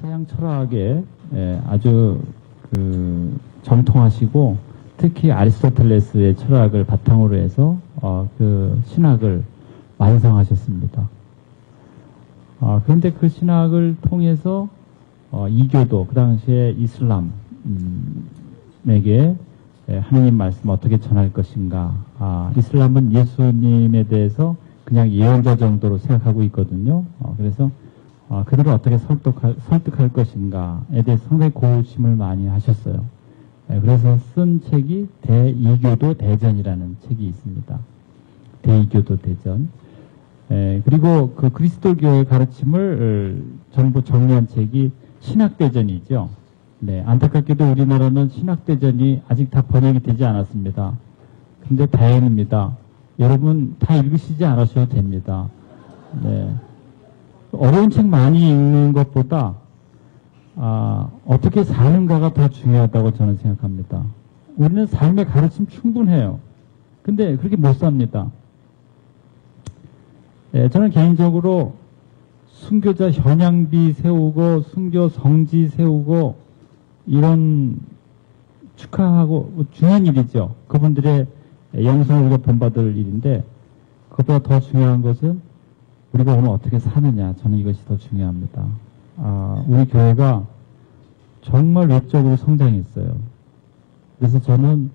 서양 철학에 아주 정통하시고 특히 아리스토텔레스의 철학을 바탕으로 해서 그 신학을 완성하셨습니다. 그런데 그 신학을 통해서 이교도 그 당시에 이슬람에게 하느님 말씀 어떻게 전할 것인가. 이슬람은 예수님에 대해서 그냥 예언자 정도로 생각하고 있거든요. 그래서 그들을 어떻게 설득할 것인가에 대해서 상당히 고심을 많이 하셨어요. 그래서 쓴 책이 대이교도 대전이라는 책이 있습니다. 대이교도 대전. 그리고 그 그리스도교의 가르침을 전부 정리한 책이 신학대전이죠. 네, 안타깝게도 우리나라는 신학대전이 아직 다 번역이 되지 않았습니다. 근데 다행입니다. 여러분 다 읽으시지 않으셔도 됩니다. 네. 어려운 책 많이 읽는 것보다 어떻게 사는가가 더 중요하다고 저는 생각합니다. 우리는 삶의 가르침 충분해요. 근데 그렇게 못 삽니다. 저는 개인적으로 순교자 현양비 세우고 순교 성지 세우고 이런 축하하고 중요한 일이죠. 그분들의 영성을 우리가 본받을 일인데 그것보다 더 중요한 것은 우리가 오늘 어떻게 사느냐. 저는 이것이 더 중요합니다. 우리 교회가 정말 외적으로 성장했어요. 그래서 저는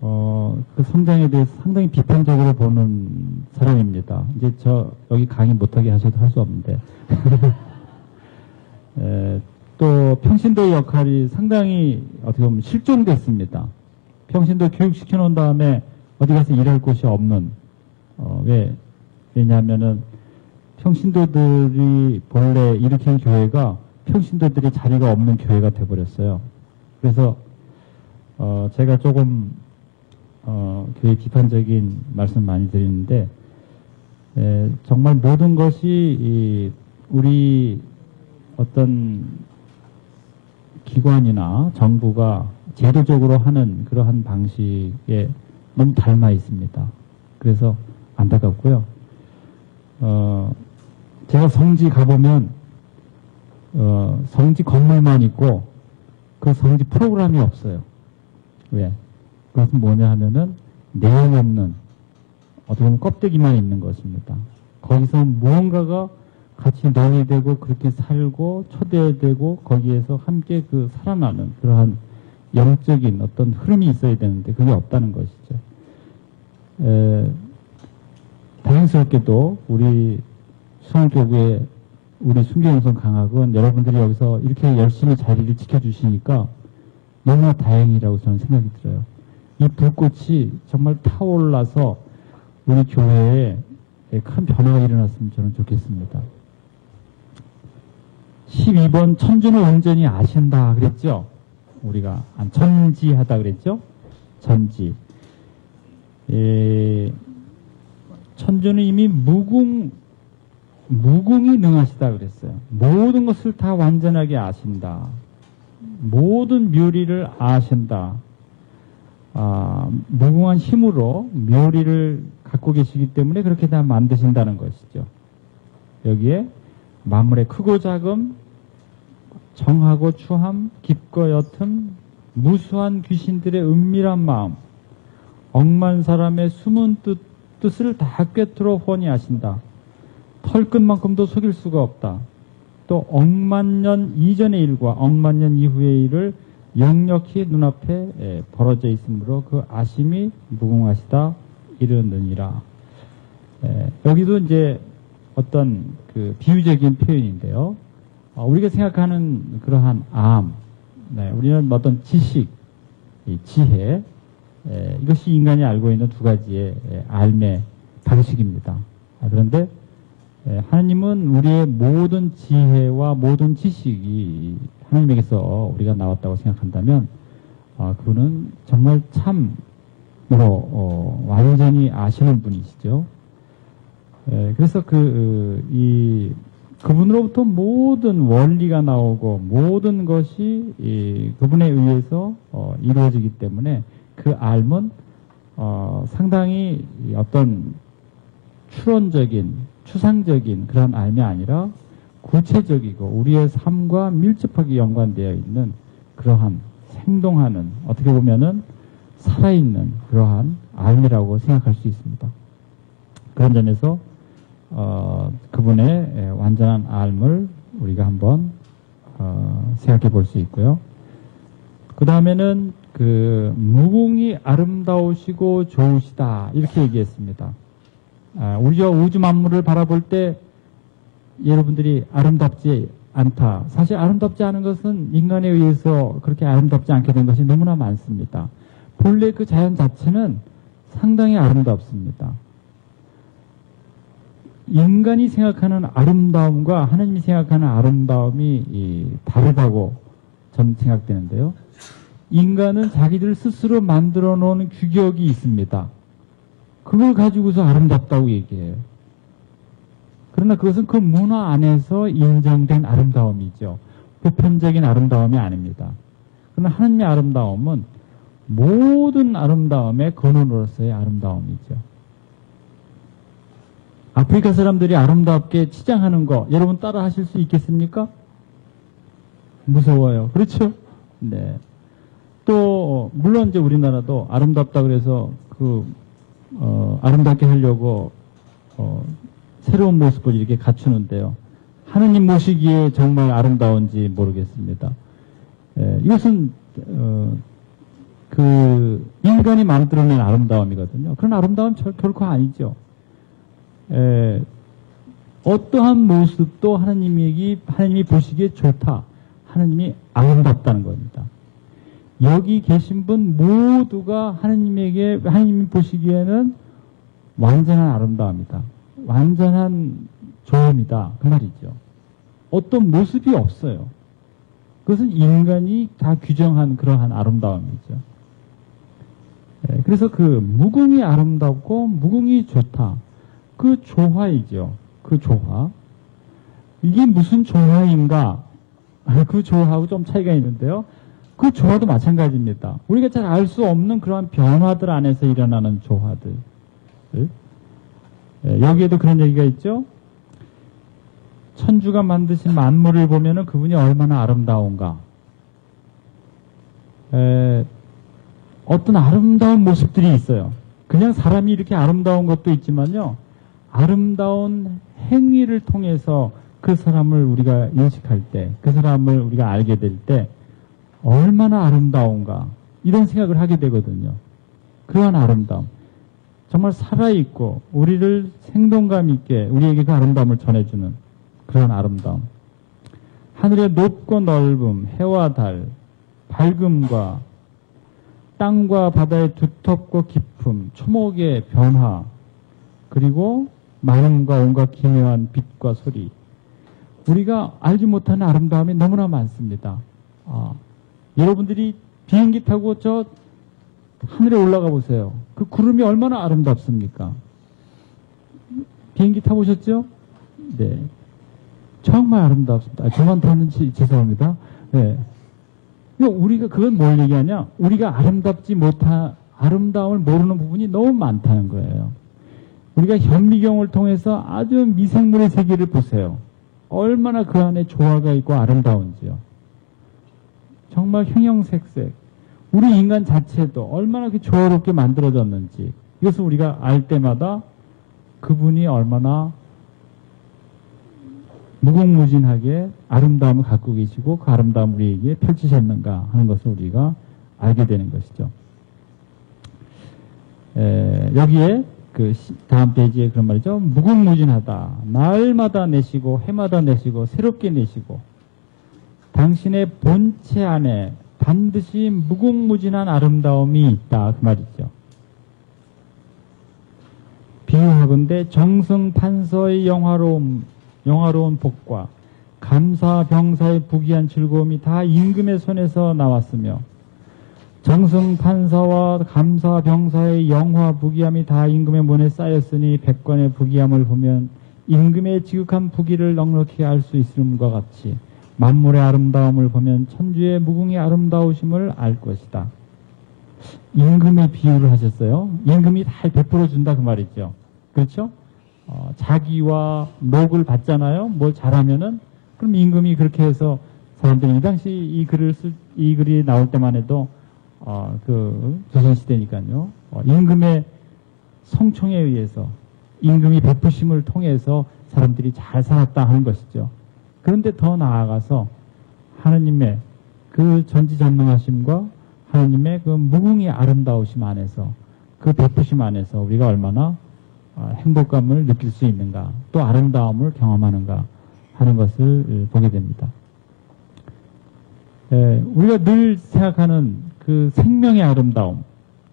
그 성장에 대해서 상당히 비판적으로 보는 사람입니다. 이제 저 여기 강의 못하게 하셔도 할 수 없는데 또 평신도의 역할이 상당히 어떻게 보면 실종됐습니다. 평신도 교육시켜 놓은 다음에 어디 가서 일할 곳이 없는 왜냐하면은 평신도들이 본래 일으킨 교회가 평신도들이 자리가 없는 교회가 돼버렸어요. 그래서 제가 조금 교회 비판적인 말씀 많이 드리는데 정말 모든 것이 우리 어떤 기관이나 정부가 제도적으로 하는 그러한 방식에 너무 닮아 있습니다. 그래서 안타깝고요. 제가 성지 가보면 성지 건물만 있고 그 성지 프로그램이 없어요. 왜? 그것은 뭐냐 하면은 내용 없는 어떻게 보면 껍데기만 있는 것입니다. 거기서 무언가가 같이 논의되고 그렇게 살고 초대되고 거기에서 함께 살아나는 그러한 영적인 어떤 흐름이 있어야 되는데 그게 없다는 것이죠. 다행스럽게도 우리 수원교구의 우리 순교영성 강학은 여러분들이 여기서 이렇게 열심히 자리를 지켜주시니까 너무나 다행이라고 저는 생각이 들어요. 이 불꽃이 정말 타올라서 우리 교회에 큰 변화가 일어났으면 저는 좋겠습니다. 12번 천주는 온전히 아신다 그랬죠? 우리가 천지하다 그랬죠? 천지. 천주는 이미 무궁이 능하시다 그랬어요. 모든 것을 다 완전하게 아신다. 모든 묘리를 아신다. 무궁한 힘으로 묘리를 갖고 계시기 때문에 그렇게 다 만드신다는 것이죠. 여기에 만물의 크고 작음, 정하고 추함, 깊고 옅음, 무수한 귀신들의 은밀한 마음, 억만 사람의 숨은 뜻을 다 꿰뚫어 훤히 아신다. 털끝만큼도 속일 수가 없다. 또 억만 년 이전의 일과 억만 년 이후의 일을 역력히 눈앞에 벌어져 있으므로 그 아심이 무궁하시다 이르느니라. 여기도 이제 어떤 비유적인 표현인데요. 우리가 생각하는 그러한 암, 우리는 어떤 지식, 지혜, 이것이 인간이 알고 있는 두 가지의 삶의 방식입니다. 그런데 하나님은 우리의 모든 지혜와 모든 지식이 하나님에게서 우리가 나왔다고 생각한다면 그분은 정말 참으로 완전히 아시는 분이시죠. 그래서 그분으로부터 모든 원리가 나오고 모든 것이 그분에 의해서 이루어지기 때문에 그 삶은 상당히 어떤 추론적인 추상적인 그런 삶이 아니라 구체적이고 우리의 삶과 밀접하게 연관되어 있는 그러한 생동하는, 어떻게 보면은 살아있는 그러한 알미라고 생각할 수 있습니다. 그런 점에서 그분의 완전한 알을 우리가 한번 생각해 볼 수 있고요. 그 다음에는 그 무궁히 아름다우시고 좋으시다 이렇게 얘기했습니다. 우리가 우주 만물을 바라볼 때 여러분들이 아름답지 않다. 사실 아름답지 않은 것은 인간에 의해서 그렇게 아름답지 않게 된 것이 너무나 많습니다. 본래 그 자연 자체는 상당히 아름답습니다. 인간이 생각하는 아름다움과 하나님이 생각하는 아름다움이 다르다고 저는 생각되는데요. 인간은 자기들 스스로 만들어 놓은 규격이 있습니다. 그걸 가지고서 아름답다고 얘기해요. 그러나 그것은 그 문화 안에서 인정된 아름다움이죠. 보편적인 아름다움이 아닙니다. 그러나 하나님의 아름다움은 모든 아름다움의 근원으로서의 아름다움이죠. 아프리카 사람들이 아름답게 치장하는 거 여러분 따라 하실 수 있겠습니까? 무서워요. 그렇죠? 네. 또 물론 이제 우리나라도 아름답다 그래서 아름답게 하려고 새로운 모습을 이렇게 갖추는데요. 하느님 모시기에 정말 아름다운지 모르겠습니다. 이것은 그 인간이 만들어낸 아름다움이거든요. 그런 아름다움은 결코 아니죠. 어떠한 모습도 하나님이 보시기에 좋다. 하나님이 아름답다는 겁니다. 여기 계신 분 모두가 하나님이 보시기에는 완전한 아름다움이다. 완전한 좋음이다. 그 말이죠. 어떤 모습이 없어요. 그것은 인간이 다 규정한 그러한 아름다움이죠. 그래서 그 무궁히 아름답고 무궁히 좋다. 그 조화이죠. 그 조화. 이게 무슨 조화인가? 그 조화하고 좀 차이가 있는데요. 그 조화도 마찬가지입니다. 우리가 잘 알 수 없는 그러한 변화들 안에서 일어나는 조화들. 여기에도 그런 얘기가 있죠. 천주가 만드신 만물을 보면은 그분이 얼마나 아름다운가. 어떤 아름다운 모습들이 있어요. 그냥 사람이 이렇게 아름다운 것도 있지만요. 아름다운 행위를 통해서 그 사람을 우리가 인식할 때, 그 사람을 우리가 알게 될 때 얼마나 아름다운가 이런 생각을 하게 되거든요. 그러한 아름다움. 정말 살아있고 우리를 생동감 있게 우리에게 그 아름다움을 전해주는 그런 아름다움. 하늘의 높고 넓음, 해와 달, 밝음과 땅과 바다의 두텁고 깊음, 초목의 변화, 그리고 마름과 온갖 기묘한 빛과 소리. 우리가 알지 못하는 아름다움이 너무나 많습니다. 여러분들이 비행기 타고 저 하늘에 올라가 보세요. 그 구름이 얼마나 아름답습니까? 비행기 타보셨죠? 네. 정말 아름답습니다. 저만 타는지 죄송합니다. 네. 우리가 그건 뭘 얘기하냐? 우리가 아름다움을 모르는 부분이 너무 많다는 거예요. 우리가 현미경을 통해서 아주 미생물의 세계를 보세요. 얼마나 그 안에 조화가 있고 아름다운지요. 정말 형형색색. 우리 인간 자체도 얼마나 그 조화롭게 만들어졌는지 이것을 우리가 알 때마다 그분이 얼마나 무궁무진하게 아름다움을 갖고 계시고 그 아름다움을 우리에게 펼치셨는가 하는 것을 우리가 알게 되는 것이죠. 여기에 그 다음 페이지에 그런 말이죠. 무궁무진하다. 날마다 내시고 해마다 내시고 새롭게 내시고 당신의 본체 안에 반드시 무궁무진한 아름다움이 있다. 그 말이죠. 비유하건대 정승판서의 영화로운 복과 감사병사의 부귀한 즐거움이 다 임금의 손에서 나왔으며 정승판사와 감사병사의 영화 부귀함이 다 임금의 문에 쌓였으니 백관의 부귀함을 보면 임금의 지극한 부귀를 넉넉히 알 수 있음과 같이 만물의 아름다움을 보면 천주의 무궁히 아름다우심을 알 것이다. 임금의 비유를 하셨어요. 임금이 다 베풀어 준다 그 말이죠. 그렇죠? 자기와 녹을 받잖아요. 뭘 잘하면은 그럼 임금이 그렇게 해서 사람들이 이 당시 이 글이 나올 때만 해도 그 조선시대니까요. 임금의 성총에 의해서 임금이 베푸심을 통해서 사람들이 잘 살았다 하는 것이죠. 그런데 더 나아가서 하느님의 그 전지전능하심과 하느님의 그 무궁히 아름다우심 안에서 그 베푸심 안에서 우리가 얼마나 행복감을 느낄 수 있는가, 또 아름다움을 경험하는가 하는 것을 보게 됩니다. 우리가 늘 생각하는 그 생명의 아름다움,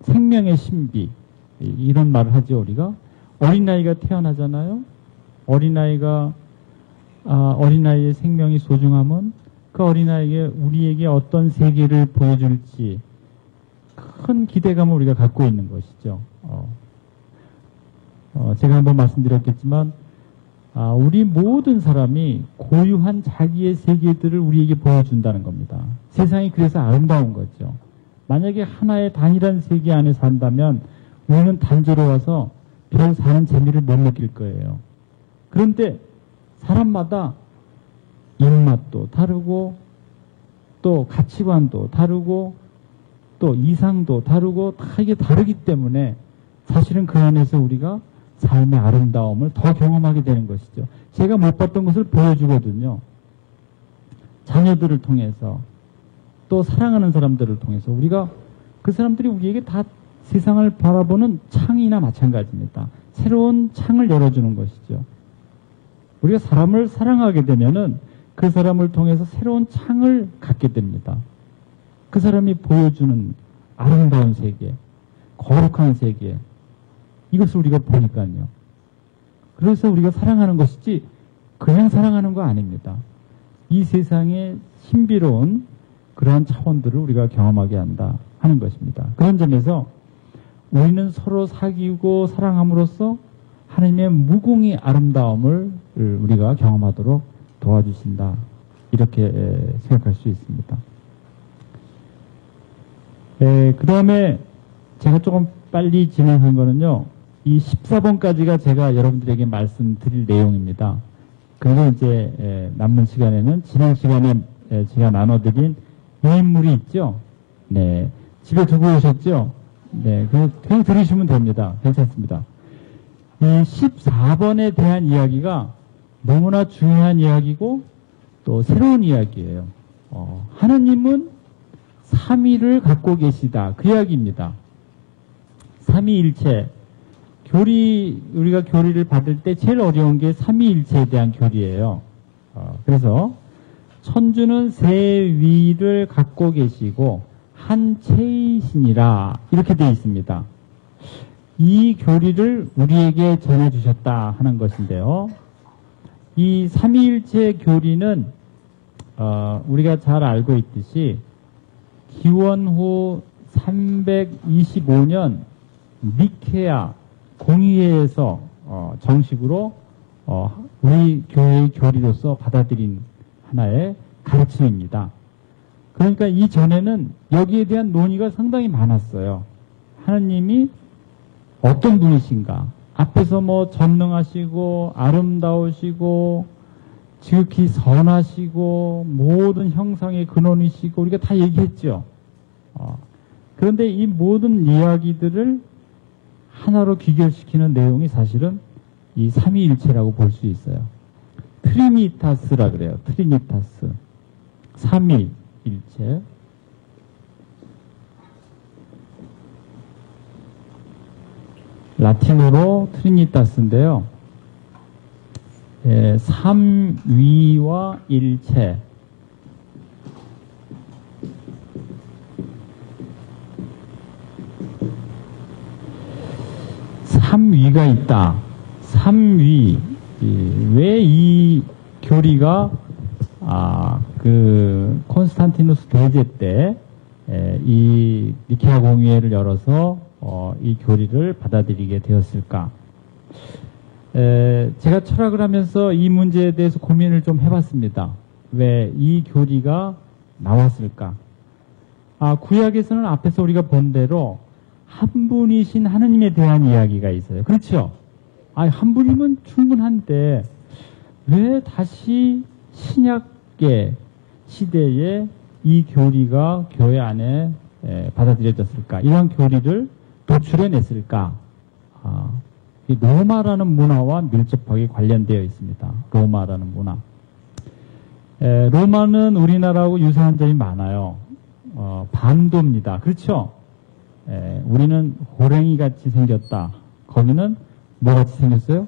생명의 신비, 이런 말을 하죠. 우리가 어린아이가 태어나잖아요. 어린아이의 생명이 소중함은 그 어린아이에게 우리에게 어떤 세계를 보여줄지 큰 기대감을 우리가 갖고 있는 것이죠. 제가 한번 말씀드렸겠지만 우리 모든 사람이 고유한 자기의 세계들을 우리에게 보여준다는 겁니다. 세상이 그래서 아름다운 거죠. 만약에 하나의 단일한 세계 안에 산다면 우리는 단조로워서 별 사는 재미를 못 느낄 거예요. 그런데 사람마다 입맛도 다르고 또 가치관도 다르고 또 이상도 다르고 다 이게 다르기 때문에 사실은 그 안에서 우리가 삶의 아름다움을 더 경험하게 되는 것이죠. 제가 못 봤던 것을 보여주거든요. 자녀들을 통해서 또 사랑하는 사람들을 통해서 우리가 그 사람들이 우리에게 다 세상을 바라보는 창이나 마찬가지입니다. 새로운 창을 열어주는 것이죠. 우리가 사람을 사랑하게 되면은 그 사람을 통해서 새로운 창을 갖게 됩니다. 그 사람이 보여주는 아름다운 세계, 거룩한 세계, 이것을 우리가 보니까요. 그래서 우리가 사랑하는 것이지 그냥 사랑하는 거 아닙니다. 이 세상의 신비로운 그러한 차원들을 우리가 경험하게 한다 하는 것입니다. 그런 점에서 우리는 서로 사귀고 사랑함으로써 하나님의 무궁히 아름다움을 우리가 경험하도록 도와주신다. 이렇게 생각할 수 있습니다. 그 다음에 제가 조금 빨리 진행한 거는요. 이 14번까지가 제가 여러분들에게 말씀드릴 내용입니다. 그리고 이제 남는 시간에는 진행 시간에 제가 나눠드린 유인물이 있죠. 네, 집에 두고 오셨죠. 네, 그냥 들으시면 됩니다. 괜찮습니다. 이 14번에 대한 이야기가 너무나 중요한 이야기고 또 새로운 이야기예요. 하느님은 삼위를 갖고 계시다. 그 이야기입니다. 삼위일체. 우리가 교리를 받을 때 제일 어려운 게 삼위일체에 대한 교리예요. 그래서 천주는 세 위를 갖고 계시고 한 체이시니라 이렇게 되어 있습니다. 이 교리를 우리에게 전해주셨다 하는 것인데요. 이 삼위일체 교리는 우리가 잘 알고 있듯이 기원 후 325년 니케아 공의회에서 정식으로 우리 교회의 교리로서 받아들인 하나의 가르침입니다. 그러니까 이전에는 여기에 대한 논의가 상당히 많았어요. 하느님이 어떤 분이신가? 앞에서 뭐 전능하시고 아름다우시고 지극히 선하시고 모든 형상의 근원이시고 우리가 다 얘기했죠. 그런데 이 모든 이야기들을 하나로 귀결시키는 내용이 사실은 이 삼위일체라고 볼 수 있어요. 트리니타스라 그래요. 트리니타스. 삼위일체. 라틴어로 트리니타스인데요. 삼위와 일체. 삼위가 있다. 삼위. 왜 이 교리가 그 콘스탄티누스 대제 때 이 니케아 공의회를 열어서 이 교리를 받아들이게 되었을까? 제가 철학을 하면서 이 문제에 대해서 고민을 좀 해봤습니다. 왜 이 교리가 나왔을까? 구약에서는 앞에서 우리가 본 대로 한 분이신 하느님에 대한 이야기가 있어요. 그렇죠? 한 분이면 충분한데 왜 다시 신약계 시대에 이 교리가 교회 안에 받아들여졌을까? 이런 교리를 도출해냈을까? 이 로마라는 문화와 밀접하게 관련되어 있습니다. 로마라는 문화. 로마는 우리나라하고 유사한 점이 많아요. 반도입니다. 그렇죠? 우리는 호랭이 같이 생겼다. 거기는 뭐 같이 생겼어요?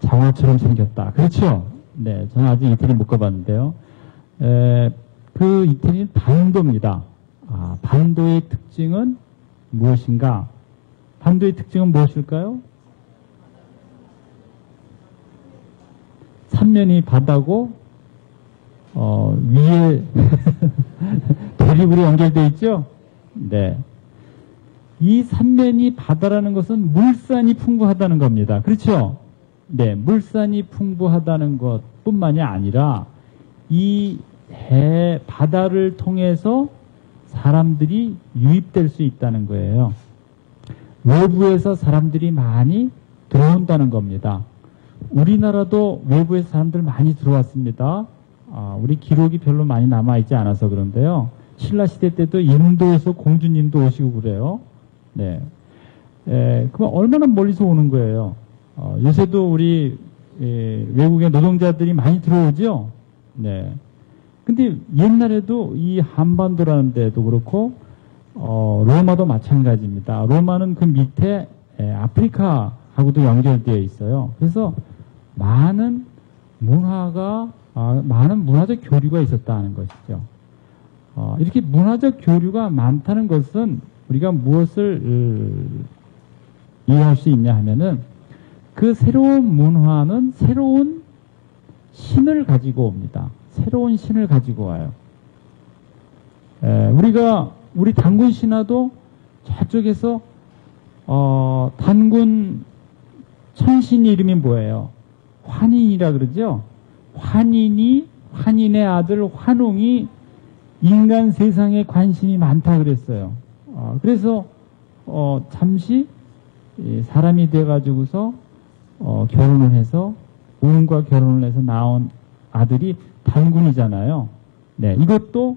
장어처럼 생겼다. 그렇죠? 네, 저는 아직 이태리 못 가봤는데요. 그 이태리는 반도입니다. 반도의 특징은 무엇인가? 반도의 특징은 무엇일까요? 삼면이 바다고 위에 대륙으로 연결되어 있죠? 네. 이 삼면이 바다라는 것은 물산이 풍부하다는 겁니다. 그렇죠? 네. 물산이 풍부하다는 것뿐만이 아니라 이 바다를 통해서 사람들이 유입될 수 있다는 거예요. 외부에서 사람들이 많이 들어온다는 겁니다. 우리나라도 외부에서 사람들 많이 들어왔습니다. 우리 기록이 별로 많이 남아있지 않아서 그런데요. 신라시대 때도 인도에서 공주님도 오시고 그래요. 네. 그럼 얼마나 멀리서 오는 거예요. 요새도 우리 외국의 노동자들이 많이 들어오죠. 네. 근데 옛날에도 이 한반도라는 데도 그렇고 로마도 마찬가지입니다. 로마는 그 밑에 아프리카하고도 연결되어 있어요. 그래서 많은 문화적 교류가 있었다는 것이죠. 이렇게 문화적 교류가 많다는 것은 우리가 무엇을 이해할 수 있냐 하면은 그 새로운 문화는 새로운 신을 가지고 옵니다. 새로운 신을 가지고 와요. 우리 단군 신화도 저쪽에서 단군 천신 이름이 뭐예요? 환인이라 그러죠? 환인의 아들 환웅이 인간 세상에 관심이 많다 그랬어요. 그래서 잠시 사람이 돼가지고서 결혼을 해서 웅과 결혼을 해서 나온 아들이 단군이잖아요. 네, 이것도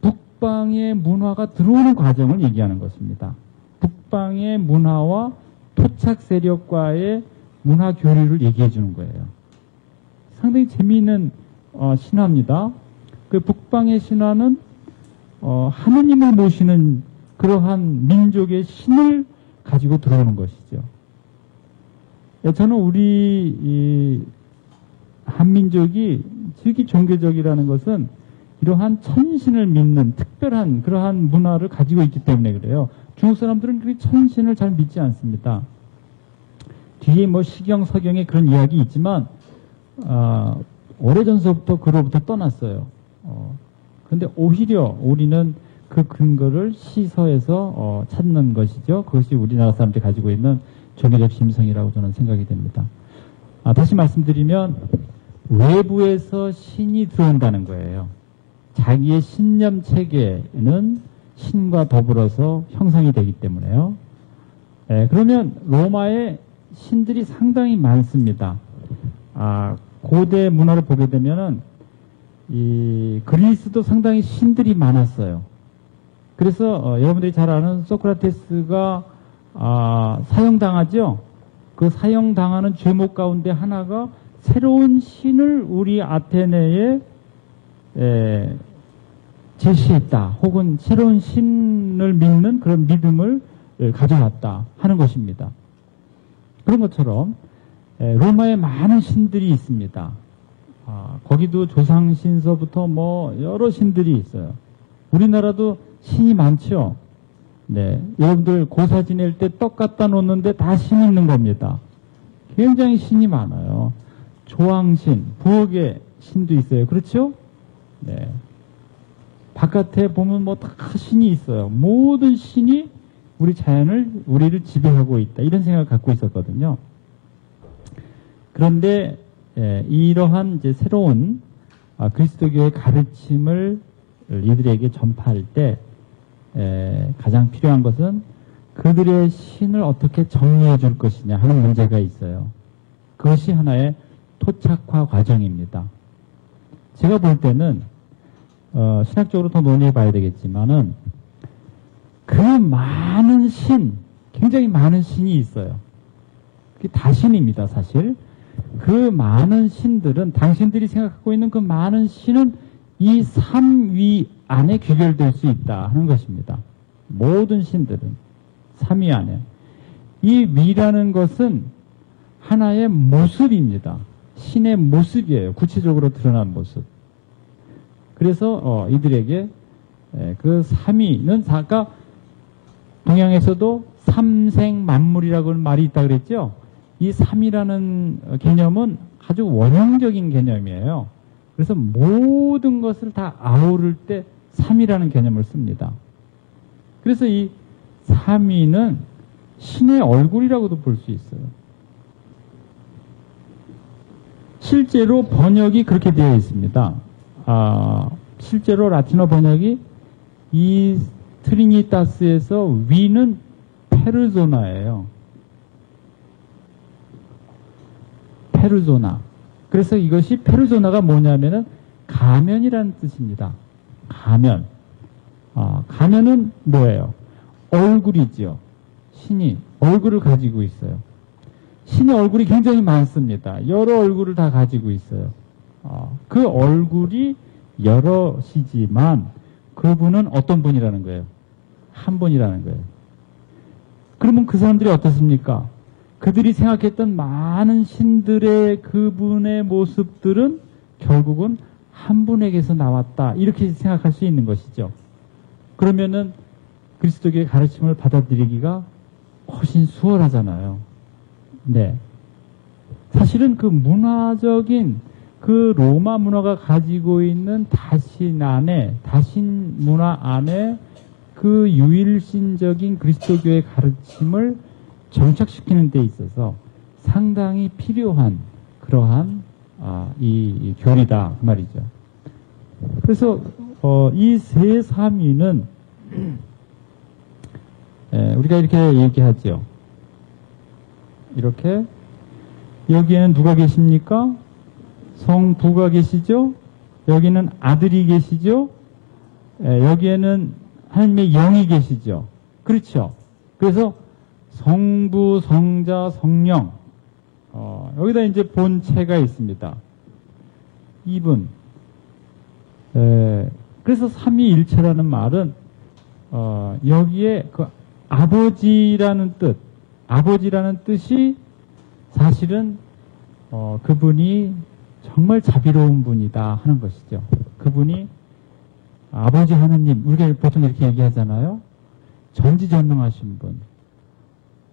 북방의 문화가 들어오는 과정을 얘기하는 것입니다. 북방의 문화와 토착 세력과의 문화 교류를 얘기해 주는 거예요. 상당히 재미있는 신화입니다. 그 북방의 신화는 하느님을 모시는 그러한 민족의 신을 가지고 들어오는 것이죠. 저는 우리 이 한민족이 지극히 종교적이라는 것은 이러한 천신을 믿는 특별한 그러한 문화를 가지고 있기 때문에 그래요. 중국 사람들은 그렇게 천신을 잘 믿지 않습니다. 뒤에 뭐 시경, 서경에 그런 이야기 있지만 오래전서부터 그로부터 떠났어요. 그런데 오히려 우리는 그 근거를 시서에서 찾는 것이죠. 그것이 우리나라 사람들이 가지고 있는 종교적 심성이라고 저는 생각이 됩니다. 다시 말씀드리면 외부에서 신이 들어온다는 거예요. 자기의 신념 체계는 신과 더불어서 형성이 되기 때문에요. 그러면 로마에 신들이 상당히 많습니다. 고대 문화를 보게 되면은 이 그리스도 상당히 신들이 많았어요. 그래서 여러분들이 잘 아는 소크라테스가 사형당하죠. 그 사형당하는 죄목 가운데 하나가 새로운 신을 우리 아테네에 제시했다. 혹은 새로운 신을 믿는 그런 믿음을 가져왔다 하는 것입니다. 그런 것처럼 로마에 많은 신들이 있습니다. 거기도 조상신서부터 뭐 여러 신들이 있어요. 우리나라도 신이 많죠. 네, 여러분들 고사 지낼 때 떡 갖다 놓는데 다 신 있는 겁니다. 굉장히 신이 많아요. 조왕신, 부엌에 신도 있어요. 그렇죠? 네. 바깥에 보면 뭐 다 신이 있어요. 모든 신이 우리를 지배하고 있다. 이런 생각을 갖고 있었거든요. 그런데 이러한 이제 새로운 그리스도교의 가르침을 이들에게 전파할 때 가장 필요한 것은 그들의 신을 어떻게 정리해 줄 것이냐 하는 문제가 있어요. 그것이 하나의 토착화 과정입니다. 제가 볼 때는 신학적으로 더 논의해 봐야 되겠지만은 그 많은 굉장히 많은 신이 있어요. 그게 다 신입니다, 사실. 그 많은 신들은 당신들이 생각하고 있는 그 많은 신은 이 삼위 안에 귀결될 수 있다 하는 것입니다. 모든 신들은 삼위 안에. 이 위라는 것은 하나의 모습입니다. 신의 모습이에요. 구체적으로 드러난 모습. 그래서 이들에게 그 삼위는 아까 동양에서도 삼생만물이라고 하는 말이 있다 그랬죠. 이 삼이라는 개념은 아주 원형적인 개념이에요. 그래서 모든 것을 다 아우를 때 삼이라는 개념을 씁니다. 그래서 이 삼위는 신의 얼굴이라고도 볼 수 있어요. 실제로 번역이 그렇게 되어 있습니다. 실제로 라틴어 번역이 이 트리니타스에서 위는 페르소나예요. 페르소나. 그래서 이것이 페르소나가 뭐냐면은 가면이라는 뜻입니다. 가면. 가면은 뭐예요? 얼굴이지요. 신이 얼굴을 가지고 있어요. 신의 얼굴이 굉장히 많습니다. 여러 얼굴을 다 가지고 있어요. 그 얼굴이 여럿이지만 그분은 어떤 분이라는 거예요? 한 분이라는 거예요. 그러면 그 사람들이 어떻습니까? 그들이 생각했던 많은 신들의 그분의 모습들은 결국은 한 분에게서 나왔다. 이렇게 생각할 수 있는 것이죠. 그러면은 그리스도의 가르침을 받아들이기가 훨씬 수월하잖아요. 네. 사실은 그 문화적인 그 로마 문화가 가지고 있는 다신 문화 안에 그 유일신적인 그리스도교의 가르침을 정착시키는 데 있어서 상당히 필요한 그러한 이 교리다 그 말이죠. 그래서 이 세 삼위는 우리가 이렇게 얘기하죠. 이렇게 여기에는 누가 계십니까? 성부가 계시죠? 여기는 아들이 계시죠? 여기에는 하나님의 영이 계시죠? 그렇죠? 그래서 성부, 성자, 성령 여기다 이제 본체가 있습니다. 이분 그래서 삼위일체라는 말은 여기에 그 아버지라는 뜻이 사실은 그분이 정말 자비로운 분이다 하는 것이죠. 그분이 아버지 하느님, 우리가 보통 이렇게 얘기하잖아요. 전지전능하신 분,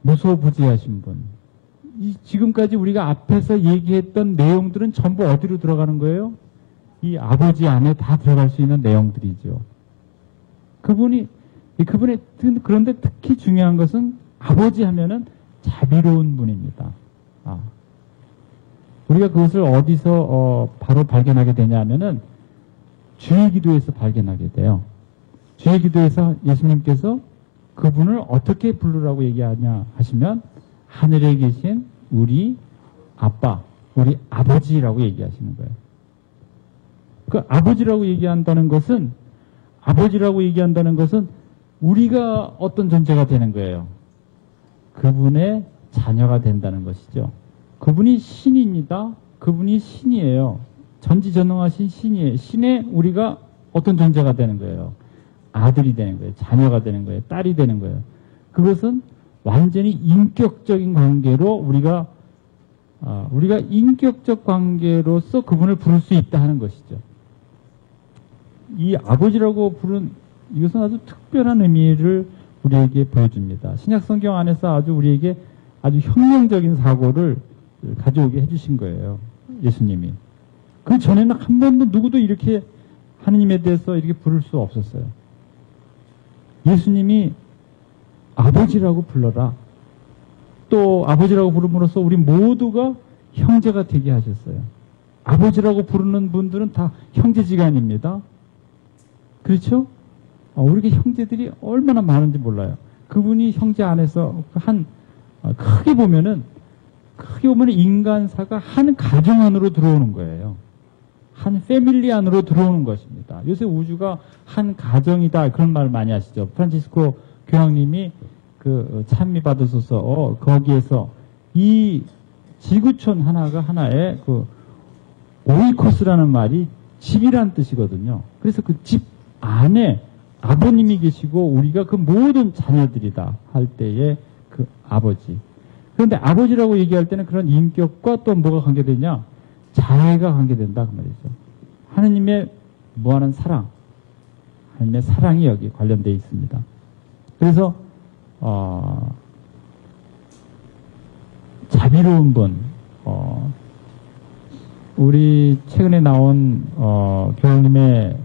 무소부지하신 분. 지금까지 우리가 앞에서 얘기했던 내용들은 전부 어디로 들어가는 거예요? 이 아버지 안에 다 들어갈 수 있는 내용들이죠. 그런데 특히 중요한 것은 아버지 하면은 자비로운 분입니다. 우리가 그것을 어디서 바로 발견하게 되냐면은 주의 기도에서 발견하게 돼요. 주의 기도에서 예수님께서 그분을 어떻게 부르라고 얘기하냐 하시면 하늘에 계신 우리 아빠, 우리 아버지라고 얘기하시는 거예요. 그 아버지라고 얘기한다는 것은 우리가 어떤 존재가 되는 거예요. 그분의 자녀가 된다는 것이죠. 그분이 신입니다. 그분이 신이에요. 전지전능하신 신이에요. 신의 우리가 어떤 존재가 되는 거예요. 아들이 되는 거예요. 자녀가 되는 거예요. 딸이 되는 거예요. 그것은 완전히 인격적인 관계로 우리가 인격적 관계로서 그분을 부를 수 있다 하는 것이죠. 이 아버지라고 부른 이것은 아주 특별한 의미를 우리에게 보여줍니다. 신약성경 안에서 우리에게 아주 혁명적인 사고를 가져오게 해주신 거예요. 예수님이. 그 전에는 한 번도 누구도 이렇게 하느님에 대해서 이렇게 부를 수 없었어요. 예수님이 아버지라고 불러라. 또 아버지라고 부름으로써 우리 모두가 형제가 되게 하셨어요. 아버지라고 부르는 분들은 다 형제지간입니다. 그렇죠? 우리 형제들이 얼마나 많은지 몰라요. 그분이 형제 안에서 크게 보면은 인간사가 한 가정 안으로 들어오는 거예요. 한 패밀리 안으로 들어오는 것입니다. 요새 우주가 한 가정이다 그런 말 많이 하시죠. 프란치스코 교황님이 그 찬미 받으소서 거기에서 이 지구촌 하나가 하나의 그 오이코스라는 말이 집이란 뜻이거든요. 그래서 그 집 안에 아버님이 계시고 우리가 그 모든 자녀들이다 할 때의 그 아버지. 그런데 아버지라고 얘기할 때는 그런 인격과 또 뭐가 관계되냐? 자애가 관계된다 그 말이죠. 하느님의 무한한 사랑, 하느님의 사랑이 여기 관련되어 있습니다. 그래서 자비로운 분, 우리 최근에 나온 교황님의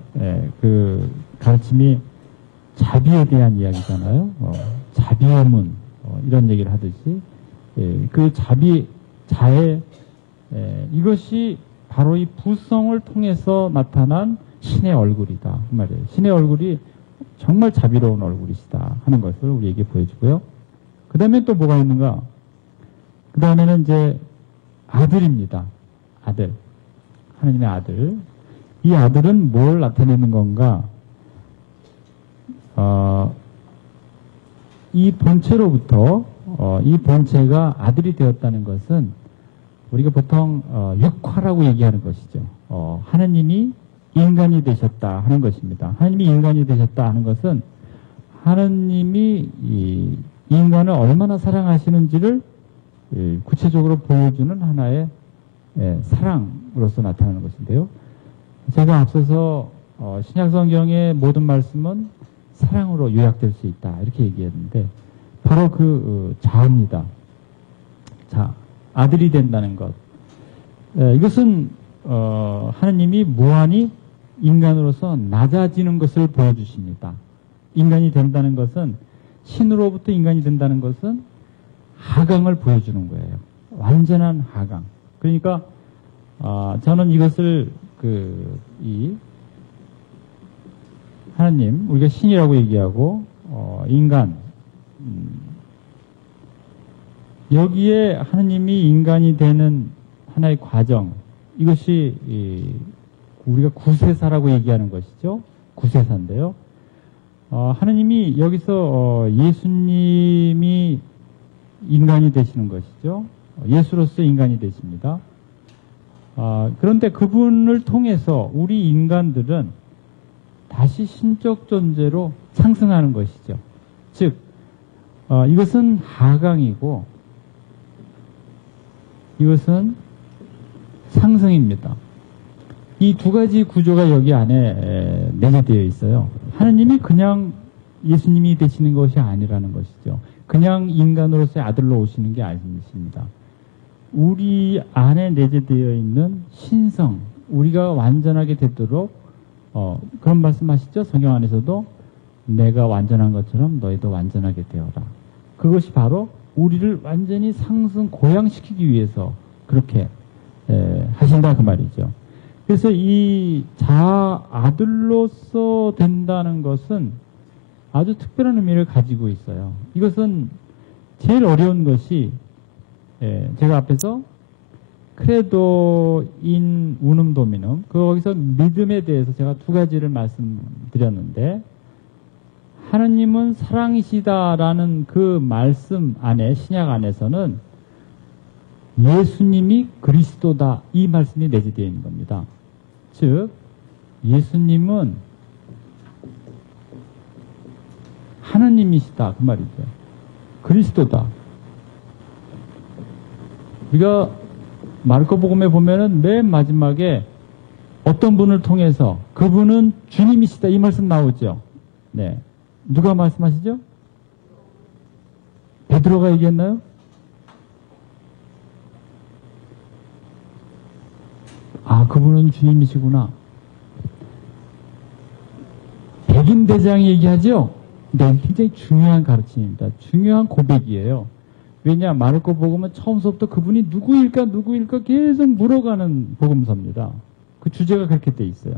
그 가르침이 자비에 대한 이야기잖아요. 자비의 문 이런 얘기를 하듯이 그 자비, 자애 이것이 바로 이 부성을 통해서 나타난 신의 얼굴이다 그 말이에요. 신의 얼굴이 정말 자비로운 얼굴이시다 하는 것을 우리에게 보여주고요. 그 다음에 또 뭐가 있는가? 그 다음에는 이제 아들입니다. 아들. 하나님의 아들. 이 아들은 뭘 나타내는 건가? 이 본체로부터 이 본체가 아들이 되었다는 것은 우리가 보통 육화라고 얘기하는 것이죠. 하느님이 인간이 되셨다 하는 것입니다. 하느님이 인간이 되셨다 하는 것은 하느님이 이 인간을 얼마나 사랑하시는지를 구체적으로 보여주는 하나의 사랑으로서 나타나는 것인데요. 제가 앞서서 신약성경의 모든 말씀은 사랑으로 요약될 수 있다 이렇게 얘기했는데 바로 그 자입니다. 자, 아들이 된다는 것. 이것은 하느님이 무한히 인간으로서 낮아지는 것을 보여주십니다. 인간이 된다는 것은 신으로부터 인간이 된다는 것은 하강을 보여주는 거예요. 완전한 하강. 그러니까 저는 이것을 이 하나님 우리가 신이라고 얘기하고 인간 여기에 하느님이 인간이 되는 하나의 과정 이것이 우리가 구세사라고 얘기하는 것이죠. 구세사인데요. 하느님이 여기서 예수님이 인간이 되시는 것이죠. 예수로서 인간이 되십니다. 그런데 그분을 통해서 우리 인간들은 다시 신적 존재로 상승하는 것이죠. 즉 이것은 하강이고 이것은 상승입니다. 이 두 가지 구조가 여기 안에 내재되어 있어요. 하느님이 그냥 예수님이 되시는 것이 아니라는 것이죠. 그냥 인간으로서의 아들로 오시는 게 아니십니다. 우리 안에 내재되어 있는 신성, 우리가 완전하게 되도록 그런 말씀하시죠. 성경 안에서도 내가 완전한 것처럼 너희도 완전하게 되어라. 그것이 바로 우리를 완전히 상승 고양시키기 위해서 그렇게 하신다 그 말이죠. 그래서 이 아들로서 된다는 것은 아주 특별한 의미를 가지고 있어요. 이것은 제일 어려운 것이 제가 앞에서 크레도 인 우눔 도미눔 거기서 믿음에 대해서 제가 두 가지를 말씀드렸는데 하느님은 사랑이시다라는 그 말씀 안에 신약 안에서는 예수님이 그리스도다 이 말씀이 내재되어 있는 겁니다. 즉 예수님은 하느님이시다 그 말이죠. 그리스도다. 우리가 마르코복음에 보면은 맨 마지막에 어떤 분을 통해서 그분은 주님이시다 이 말씀 나오죠. 네, 누가 말씀하시죠? 베드로가 얘기했나요? 아, 그분은 주님이시구나. 백인대장이 얘기하죠? 네, 굉장히 중요한 가르침입니다. 중요한 고백이에요. 왜냐, 마르코 복음은 처음부터 그분이 누구일까 계속 물어가는 복음서입니다. 그 주제가 그렇게 돼 있어요.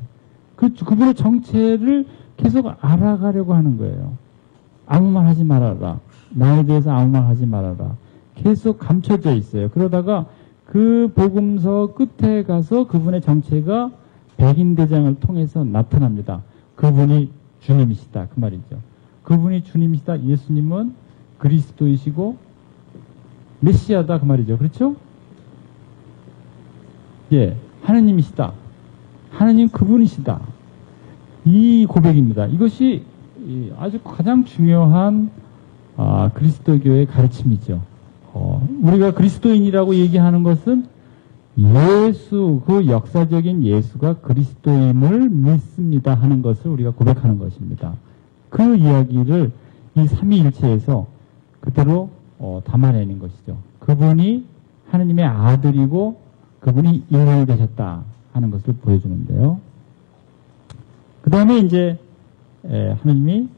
그분의 정체를 계속 알아가려고 하는 거예요. 아무 말 하지 말아라. 나에 대해서 아무 말 하지 말아라. 계속 감춰져 있어요. 그러다가 그 복음서 끝에 가서 그분의 정체가 백인대장을 통해서 나타납니다. 그분이 주님이시다 그 말이죠. 그분이 주님이시다. 예수님은 그리스도이시고 메시아다 그 말이죠. 그렇죠? 예, 하느님이시다. 하느님 그분이시다. 이 고백입니다. 이것이 아주 가장 중요한 그리스도교의 가르침이죠. 우리가 그리스도인이라고 얘기하는 것은 예수, 그 역사적인 예수가 그리스도임을 믿습니다 하는 것을 우리가 고백하는 것입니다. 그 이야기를 이 삼위일체에서 그대로 담아내는 것이죠. 그분이 하느님의 아들이고 그분이 인간이 되셨다 하는 것을 보여주는데요. 그 다음에 이제 하느님이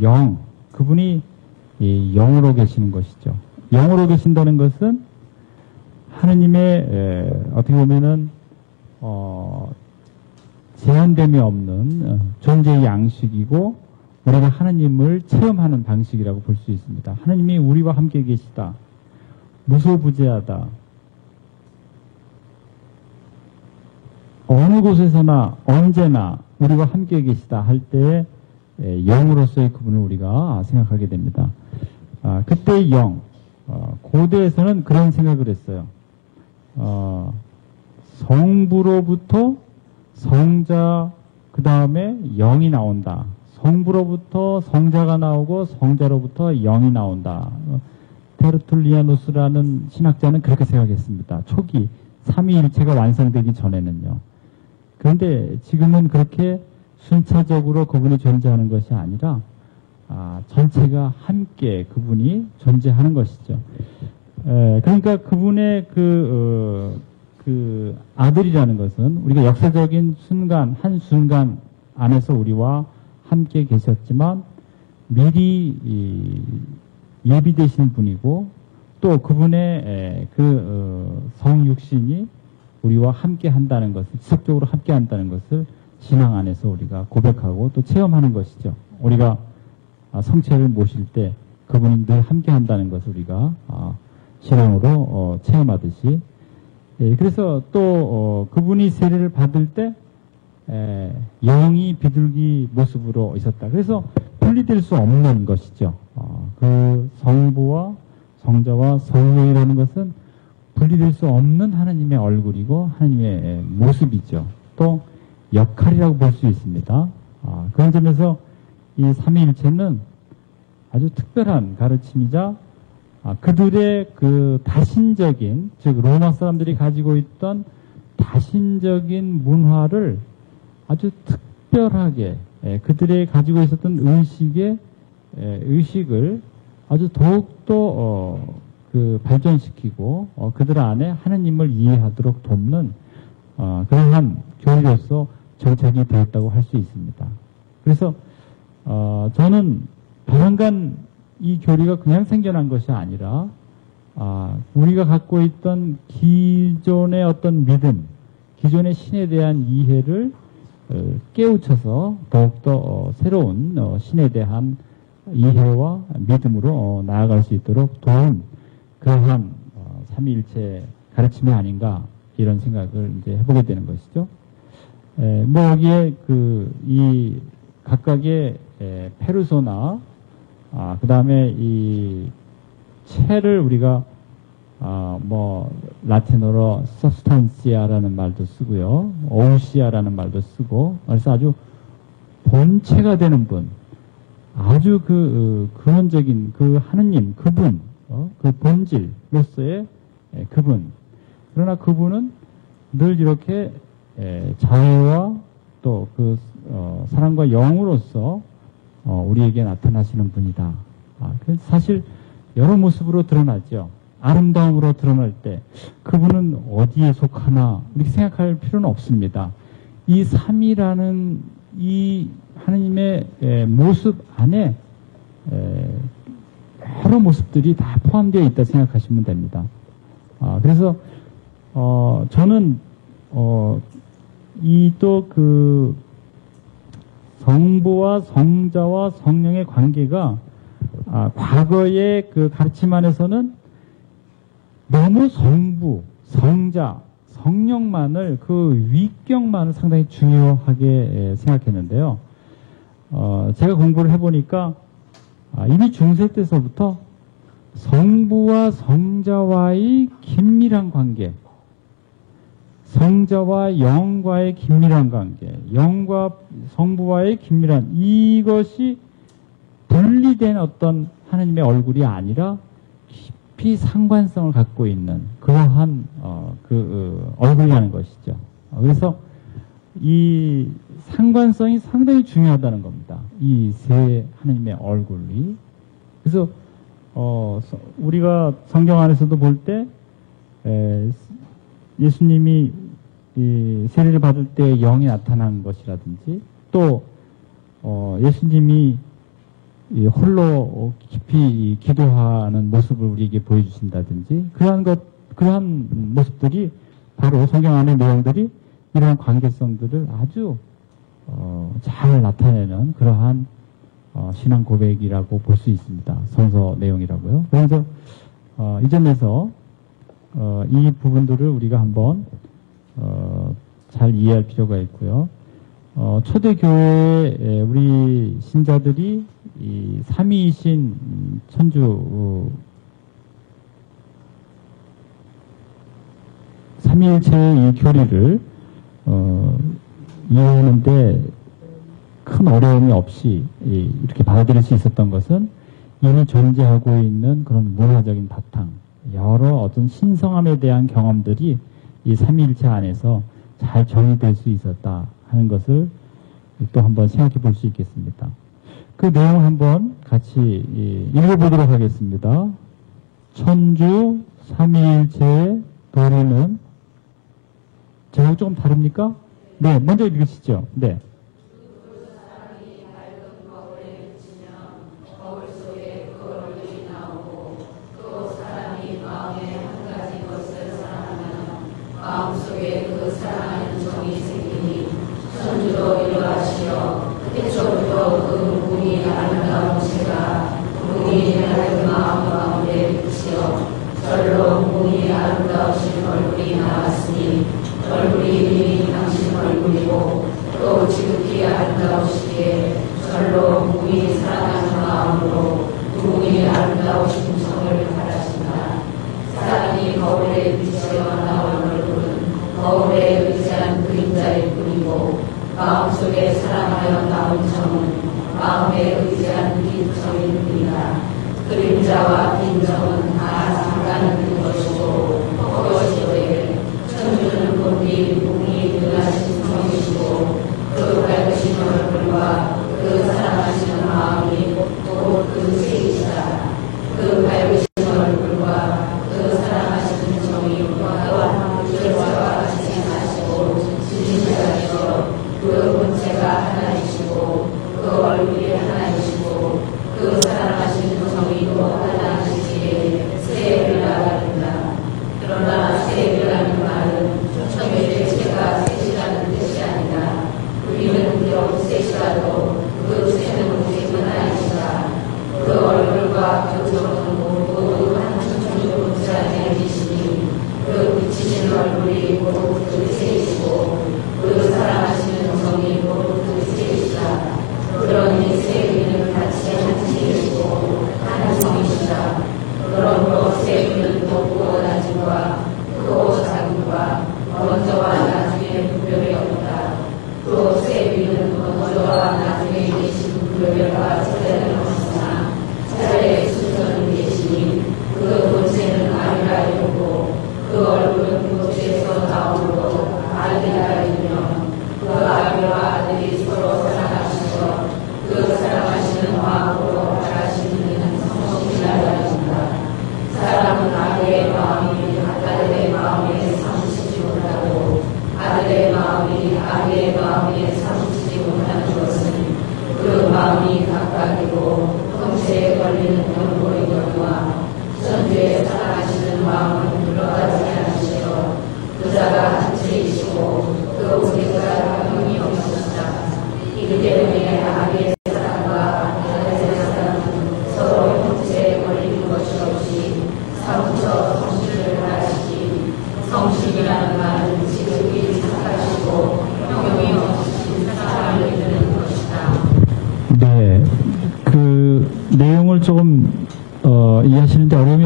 영, 그분이 영으로 계시는 것이죠. 영으로 계신다는 것은 하느님의 어떻게 보면은 제한됨이 없는 존재의 양식이고 우리가 하느님을 체험하는 방식이라고 볼 수 있습니다. 하느님이 우리와 함께 계시다. 무소부재하다. 어느 곳에서나 언제나 우리와 함께 계시다 할 때 영으로서의 그분을 우리가 생각하게 됩니다. 그때 영, 고대에서는 그런 생각을 했어요. 성부로부터 성자, 그 다음에 영이 나온다. 성부로부터 성자가 나오고 성자로부터 영이 나온다. 테르툴리아누스라는 신학자는 그렇게 생각했습니다. 초기 삼위일체가 완성되기 전에는요. 그런데 지금은 그렇게 순차적으로 그분이 존재하는 것이 아니라 전체가 함께 그분이 존재하는 것이죠. 그러니까 그분의 그 아들이라는 것은 우리가 역사적인 순간, 한 순간 안에서 우리와 함께 계셨지만 미리 예비되신 분이고 또 그분의 성육신이 우리와 함께 한다는 것을, 지속적으로 함께 한다는 것을 신앙 안에서 우리가 고백하고 또 체험하는 것이죠. 우리가 성체를 모실 때 그분이 늘 함께 한다는 것을 우리가 신앙으로 체험하듯이, 그래서 또 그분이 세례를 받을 때 영이 비둘기 모습으로 있었다. 그래서 분리될 수 없는 것이죠. 그 성부와 성자와 성령이라는 것은 분리될 수 없는 하나님의 얼굴이고 하나님의 모습이죠. 또 역할이라고 볼 수 있습니다. 그런 점에서 이 삼위일체는 아주 특별한 가르침이자 그들의 그 다신적인, 즉 로마 사람들이 가지고 있던 다신적인 문화를 아주 특별하게 그들의 가지고 있었던 의식을 아주 더욱더 발전시키고 그들 안에 하느님을 이해하도록 돕는 그러한 교리로서 정착이 되었다고 할 수 있습니다. 그래서 저는 조만간 이 교리가 그냥 생겨난 것이 아니라 우리가 갖고 있던 기존의 어떤 믿음, 기존의 신에 대한 이해를 깨우쳐서 더욱더 새로운 신에 대한 이해와 믿음으로 나아갈 수 있도록 도운 그러한 삼위일체 가르침이 아닌가 이런 생각을 이제 해보게 되는 것이죠. 뭐 여기에 이 각각의 페르소나, 그 다음에 이 체를 우리가 뭐 라틴어로 substantia라는 말도 쓰고요, ousia라는 말도 쓰고, 그래서 아주 본체가 되는 분, 아주 근원적인 그 하느님, 그분, 그 본질로서의 그분. 그러나 그분은 늘 이렇게 자애와 또 사랑과 영으로서 우리에게 나타나시는 분이다. 사실 여러 모습으로 드러나죠. 아름다움으로 드러날 때 그분은 어디에 속하나 이렇게 생각할 필요는 없습니다. 이 삼이라는 이 하느님의 모습 안에 여러 모습들이 다 포함되어 있다 생각하시면 됩니다. 그래서 저는 이 또 성부와 성자와 성령의 관계가 과거의 그 가르침 안에서는 너무 성부, 성자, 성령만을 그 위격만을 상당히 중요하게 생각했는데요. 제가 공부를 해보니까 이미 중세 때서부터 성부와 성자와의 긴밀한 관계, 성자와 영과의 긴밀한 관계, 영과 성부와의 긴밀한 이것이 분리된 어떤 하나님의 얼굴이 아니라 깊이 상관성을 갖고 있는 그러한 얼굴이라는 것이죠. 그래서 이 상관성이 상당히 중요하다는 겁니다. 이 세 하나님의 얼굴이. 그래서 우리가 성경 안에서도 볼 때 예수님이 이 세례를 받을 때 영이 나타난 것이라든지 또 예수님이 홀로 깊이 기도하는 모습을 우리에게 보여주신다든지 그러한 모습들이 바로 성경 안의 내용들이 이러한 관계성들을 아주 잘 나타내는 그러한 신앙 고백이라고 볼 수 있습니다. 성서 내용이라고요. 그래서 이 점에서 이 부분들을 우리가 한번 잘 이해할 필요가 있고요. 초대교회 우리 신자들이 이 삼위이신 천주 삼위일체의 이 교리를 이해하는데 큰 어려움이 없이 이렇게 받아들일 수 있었던 것은 이미 존재하고 있는 그런 문화적인 바탕, 여러 어떤 신성함에 대한 경험들이 이 삼위일체 안에서 잘 정의될 수 있었다 하는 것을 또 한번 생각해 볼 수 있겠습니다. 그 내용 한번 같이 읽어보도록 하겠습니다. 천주 삼위일체의 도리는 제목 조금 다릅니까? 네, 먼저 읽으시죠. 네.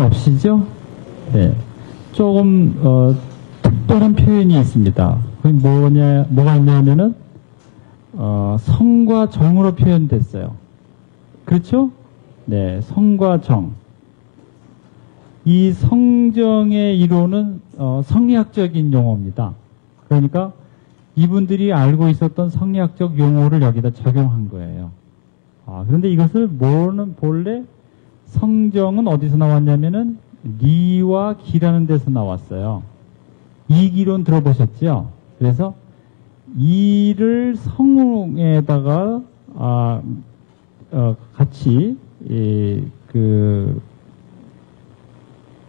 없이죠? 네. 조금, 특별한 표현이 있습니다. 그게 뭐가 있냐면은, 성과 정으로 표현됐어요. 그렇죠? 네, 성과 정. 이 성정의 이론은 성리학적인 용어입니다. 그러니까 이분들이 알고 있었던 성리학적 용어를 여기다 적용한 거예요. 그런데 이것을 본래 성정은 어디서 나왔냐면은 리와 기라는 데서 나왔어요. 이기론 들어보셨죠? 그래서 이를 성에다가 같이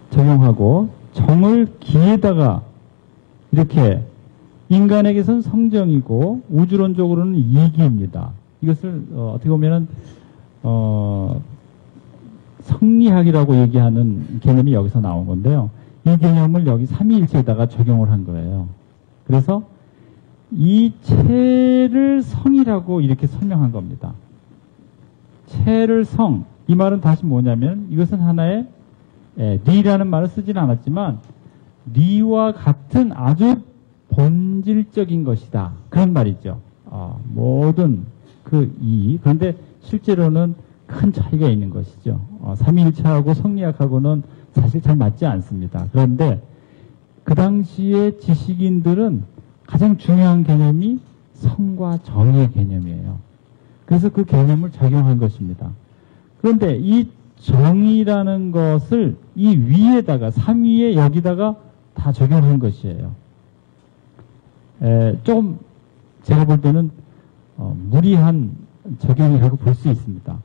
적용하고 정을 기에다가 이렇게 인간에게선 성정이고 우주론적으로는 이기입니다. 이것을 어떻게 보면은 성리학이라고 얘기하는 개념이 여기서 나온 건데요. 이 개념을 여기 삼위일체에다가 적용을 한 거예요. 그래서 이 체를 성이라고 이렇게 설명한 겁니다. 체를 성, 이 말은 다시 뭐냐면 이것은 하나의 리라는 말을 쓰진 않았지만 리와 같은 아주 본질적인 것이다. 그런 말이죠. 모든 그런데 실제로는 큰 차이가 있는 것이죠. 삼위일체하고 성리학하고는 사실 잘 맞지 않습니다. 그런데 그 당시에 지식인들은 가장 중요한 개념이 성과 정의 개념이에요. 그래서 그 개념을 적용한 것입니다. 그런데 이 정의라는 것을 이 위에다가, 3위에 여기다가 다 적용한 것이에요. 좀 제가 볼 때는 무리한 적용이라고 볼 수 있습니다.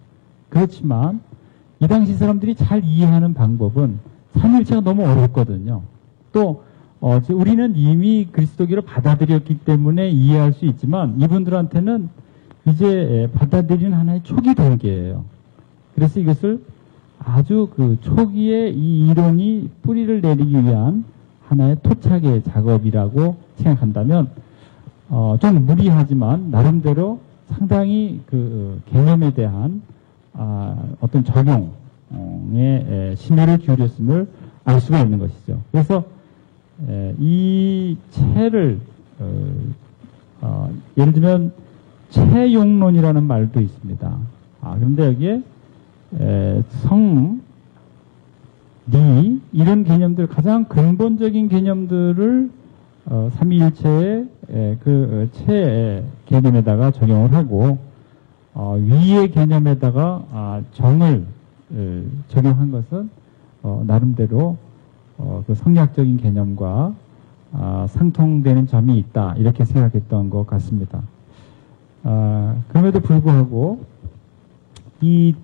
그렇지만 이 당시 사람들이 잘 이해하는 방법은 삼위일체가 너무 어렵거든요. 또 우리는 이미 그리스도교를 받아들였기 때문에 이해할 수 있지만 이분들한테는 이제 받아들이는 하나의 초기 단계예요. 그래서 이것을 아주 초기에 이 이론이 뿌리를 내리기 위한 하나의 토착의 작업이라고 생각한다면 좀 무리하지만 나름대로 상당히 개념에 대한 어떤 적용에 심혈을 기울였음을 알 수가 있는 것이죠. 그래서 이 체를 예를 들면 체용론이라는 말도 있습니다. 그런데 여기에 성, 리 이런 개념들 가장 근본적인 개념들을 삼위일체의 체 개념에다가 적용을 하고 위의 개념에다가 정을 적용한 것은 나름대로 그 성리학적인 개념과 상통되는 점이 있다 이렇게 생각했던 것 같습니다. 그럼에도 불구하고 이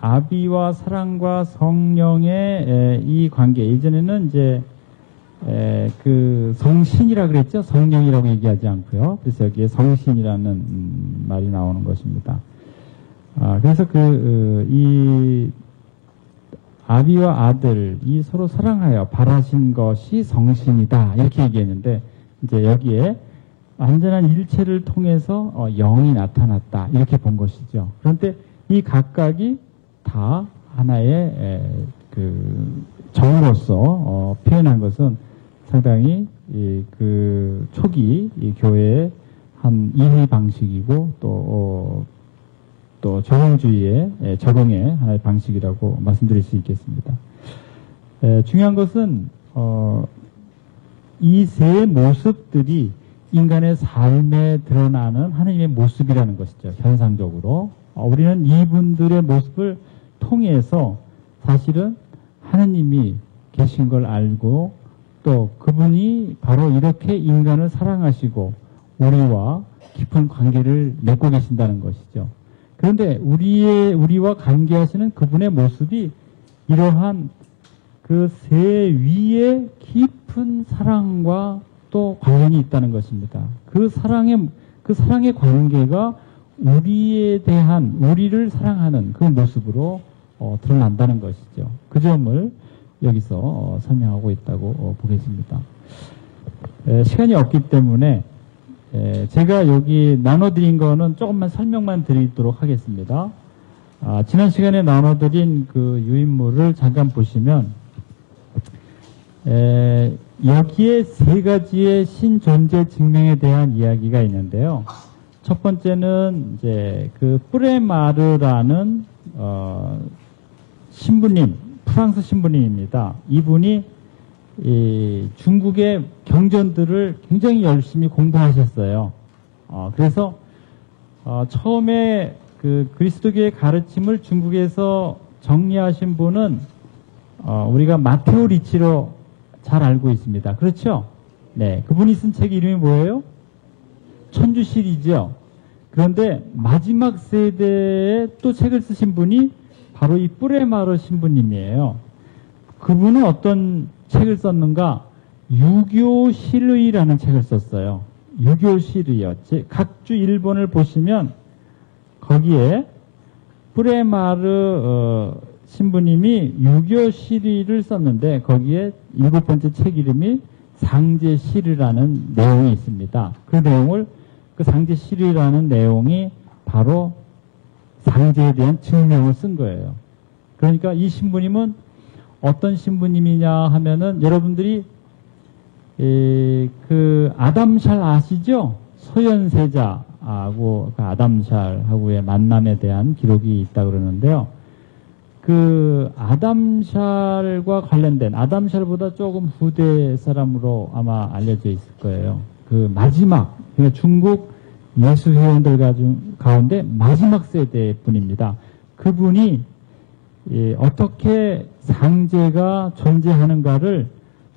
아비와 사랑과 성령의 이 관계, 예전에는 이제 성신이라 그랬죠. 성령이라고 얘기하지 않고요. 그래서 여기에 성신이라는 말이 나오는 것입니다. 그래서 이 아비와 아들이 서로 사랑하여 발하신 것이 성신이다 이렇게 얘기했는데 이제 여기에 완전한 일체를 통해서 영이 나타났다 이렇게 본 것이죠. 그런데 이 각각이 다 하나의 정으로서 표현한 것은 상당히 초기 이 교회의 한 이해 방식이고 또 적용주의의 적용의 하나의 방식이라고 말씀드릴 수 있겠습니다. 중요한 것은 이 세 모습들이 인간의 삶에 드러나는 하나님의 모습이라는 것이죠. 현상적으로. 우리는 이분들의 모습을 통해서 사실은 하나님이 계신 걸 알고 또 그분이 바로 이렇게 인간을 사랑하시고 우리와 깊은 관계를 맺고 계신다는 것이죠. 그런데 우리와 관계하시는 그분의 모습이 이러한 그 세 위의 깊은 사랑과 또 관련이 있다는 것입니다. 그 사랑의 관계가 우리를 사랑하는 그 모습으로 드러난다는 것이죠. 그 점을 여기서 설명하고 있다고 보겠습니다. 시간이 없기 때문에 제가 여기 나눠드린 거는 조금만 설명만 드리도록 하겠습니다. 지난 시간에 나눠드린 그 유인물을 잠깐 보시면, 여기에 세 가지의 신존재 증명에 대한 이야기가 있는데요. 첫 번째는 이제 그 뿌레마르라는 신부님, 프랑스 신부님입니다. 이분이 중국의 경전들을 굉장히 열심히 공부하셨어요. 그래서 처음에 그 그리스도교의 가르침을 중국에서 정리하신 분은 우리가 마테오 리치로 잘 알고 있습니다. 그렇죠? 네, 그분이 쓴 책 이름이 뭐예요? 천주실이죠. 그런데 마지막 세대에 또 책을 쓰신 분이 바로 이 뿌레마르 신부님이에요. 그분은 어떤 책을 썼는가? 유교실의라는 책을 썼어요. 유교실의요. 각주 일본을 보시면 거기에 뿌레마르 신부님이 유교실의를 썼는데 거기에 7번째 책 이름이 상제실의라는 내용이 있습니다. 그 내용을 그 상제실의라는 내용이 바로 상제에 대한 증명을 쓴 거예요. 그러니까 이 신부님은 어떤 신부님이냐 하면은 여러분들이 그 아담샬 아시죠? 소현세자하고 그 아담샬하고의 만남에 대한 기록이 있다 그러는데요. 그 아담샬과 관련된 아담샬보다 조금 후대 사람으로 아마 알려져 있을 거예요. 그 마지막 그러니까 중국 예수 회원들 가운데 마지막 세대 분입니다. 그분이 어떻게 상제가 존재하는가를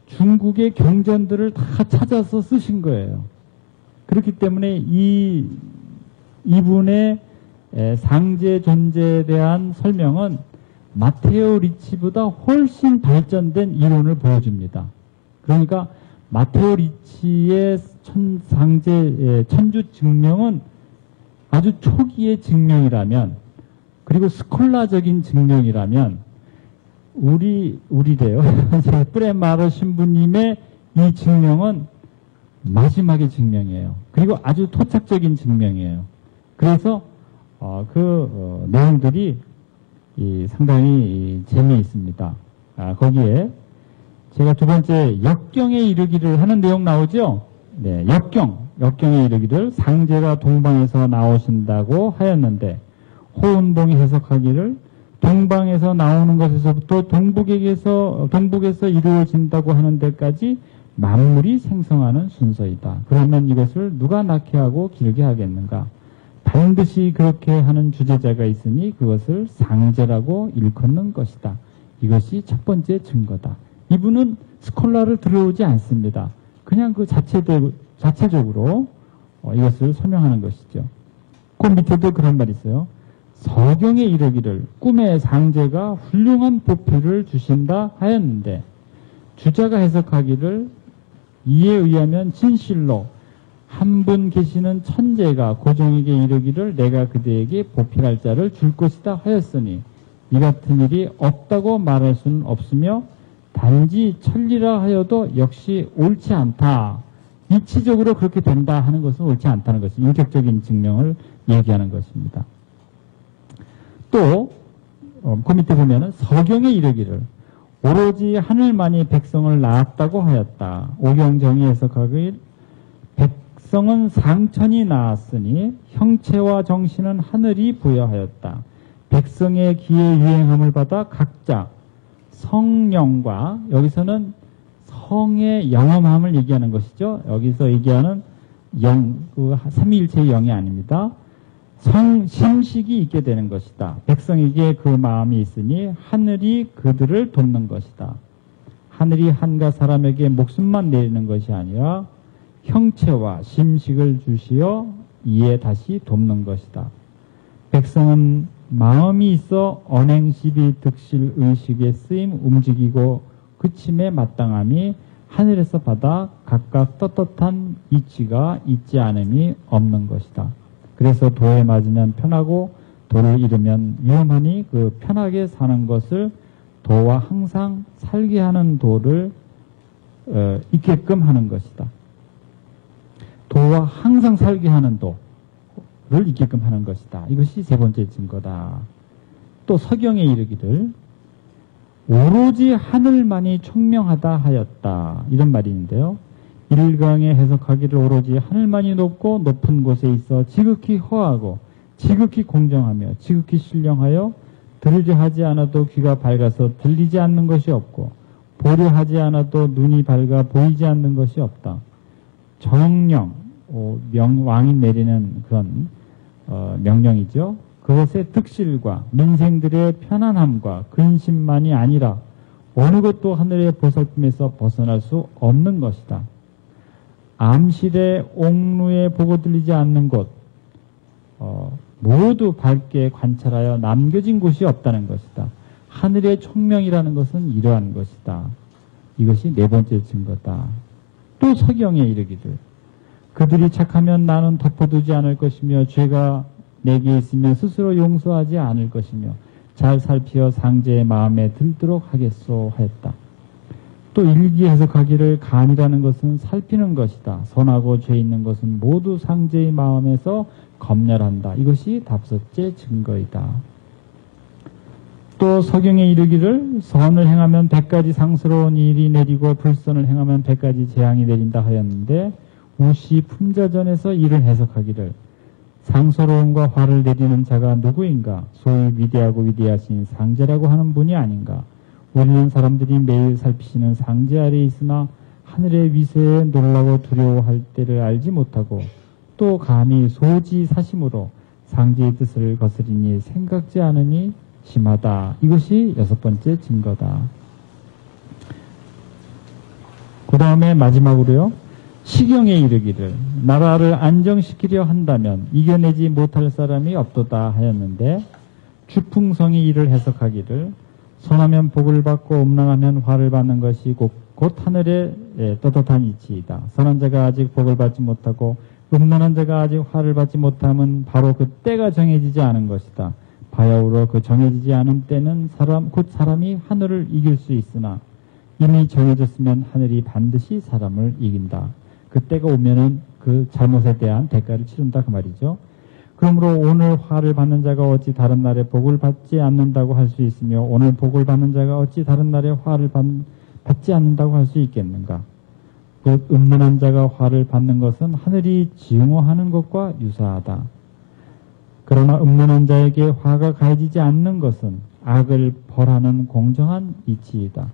중국의 경전들을 다 찾아서 쓰신 거예요. 그렇기 때문에 이분의 상제 존재에 대한 설명은 마테오 리치보다 훨씬 발전된 이론을 보여줍니다. 그러니까 마테오 리치의 천주 증명은 아주 초기의 증명이라면, 그리고 스콜라적인 증명이라면 우리래요. 뿌레마르 신부님의 이 증명은 마지막의 증명이에요. 그리고 아주 토착적인 증명이에요. 그래서 내용들이 상당히 재미있습니다. 거기에 제가 두 번째 역경에 이르기를 하는 내용 나오죠? 네, 역경에 이르기를 상제가 동방에서 나오신다고 하였는데 호은봉이 해석하기를 동방에서 나오는 것에서부터 동북에서 이루어진다고 하는 데까지 만물이 생성하는 순서이다. 그러면 이것을 누가 낳게 하고 길게 하겠는가? 반드시 그렇게 하는 주제자가 있으니 그것을 상제라고 일컫는 것이다. 이것이 첫 번째 증거다. 이분은 스콜라를 들어오지 않습니다. 그냥 그 자체적으로 이것을 설명하는 것이죠. 그 밑에도 그런 말이 있어요. 서경에 이르기를 꿈의 상제가 훌륭한 보필을 주신다 하였는데 주자가 해석하기를 이에 의하면 진실로 한 분 계시는 천재가 고종에게 이르기를 내가 그대에게 보필할 자를 줄 것이다 하였으니 이 같은 일이 없다고 말할 수는 없으며 단지 천리라 하여도 역시 옳지 않다. 이치적으로 그렇게 된다 하는 것은 옳지 않다는 것이 인격적인 증명을 얘기하는 것입니다. 또 그 밑에 보면은 서경에 이르기를 오로지 하늘만이 백성을 낳았다고 하였다. 오경정이 해석하길 백성은 상천이 낳았으니 형체와 정신은 하늘이 부여하였다. 백성의 기에 유행함을 받아 각자 성령과 여기서는 성의 영험함을 얘기하는 것이죠. 여기서 얘기하는 그 삼위일체의 영이 아닙니다. 심식이 있게 되는 것이다. 백성에게 그 마음이 있으니 하늘이 그들을 돕는 것이다. 하늘이 한가 사람에게 목숨만 내리는 것이 아니라 형체와 심식을 주시어 이에 다시 돕는 것이다. 백성은 마음이 있어 언행시비 득실 의식에 쓰임 움직이고 그침에 마땅함이 하늘에서 받아 각각 떳떳한 이치가 있지 않음이 없는 것이다. 그래서 도에 맞으면 편하고 도를 잃으면 위험하니 그 편하게 사는 것을 도와 항상 살게 하는 도를 있게끔 하는 것이다. 도와 항상 살게 하는 도를 있게끔 하는 것이다. 이것이 세 번째 증거다. 또 서경에 이르기를 오로지 하늘만이 총명하다 하였다. 이런 말이 있는데요. 1강에 해석하기를 오로지 하늘만이 높고 높은 곳에 있어 지극히 허하고 지극히 공정하며 지극히 신령하여 들으려 하지 않아도 귀가 밝아서 들리지 않는 것이 없고 보려 하지 않아도 눈이 밝아 보이지 않는 것이 없다. 정령, 왕이 내리는 그런 명령이죠. 그것의 득실과 민생들의 편안함과 근심만이 아니라 어느 것도 하늘의 보살핌에서 벗어날 수 없는 것이다. 암실의 옥루에 보고 들리지 않는 곳, 모두 밝게 관찰하여 남겨진 곳이 없다는 것이다. 하늘의 총명이라는 것은 이러한 것이다. 이것이 네 번째 증거다. 또 서경에 이르기를 그들이 착하면 나는 덮어두지 않을 것이며 죄가 내게 있으면 스스로 용서하지 않을 것이며 잘 살피어 상제의 마음에 들도록 하겠소 하였다. 또 일기 해석하기를 간이라는 것은 살피는 것이다. 선하고 죄 있는 것은 모두 상제의 마음에서 검열한다. 이것이 다섯째 증거이다. 또 서경에 이르기를 선을 행하면 100가지 상스러운 일이 내리고 불선을 행하면 100가지 재앙이 내린다 하였는데 우시 품자전에서 이를 해석하기를 상스러움과 화를 내리는 자가 누구인가? 소위 위대하고 위대하신 상제라고 하는 분이 아닌가? 우리는 사람들이 매일 살피시는 상제 아래에 있으나 하늘의 위세에 놀라고 두려워할 때를 알지 못하고 또 감히 소지사심으로 상제의 뜻을 거스리니 생각지 않으니 심하다. 이것이 여섯 번째 증거다. 그 다음에 마지막으로요. 시경에 이르기를 나라를 안정시키려 한다면 이겨내지 못할 사람이 없도다 하였는데 주풍성이 이를 해석하기를 선하면 복을 받고 음란하면 화를 받는 것이 곧 하늘의 떳떳한 이치이다. 선한 자가 아직 복을 받지 못하고 음란한 자가 아직 화를 받지 못함은 바로 그 때가 정해지지 않은 것이다. 바야흐로 그 정해지지 않은 때는 곧 사람이 하늘을 이길 수 있으나 이미 정해졌으면 하늘이 반드시 사람을 이긴다. 그 때가 오면은 그 잘못에 대한 대가를 치른다 그 말이죠. 그러므로 오늘 화를 받는 자가 어찌 다른 날에 복을 받지 않는다고 할 수 있으며 오늘 복을 받는 자가 어찌 다른 날에 화를 받지 않는다고 할 수 있겠는가. 그 음란한 자가 화를 받는 것은 하늘이 증오하는 것과 유사하다. 그러나 음란한 자에게 화가 가해지지 않는 것은 악을 벌하는 공정한 이치이다.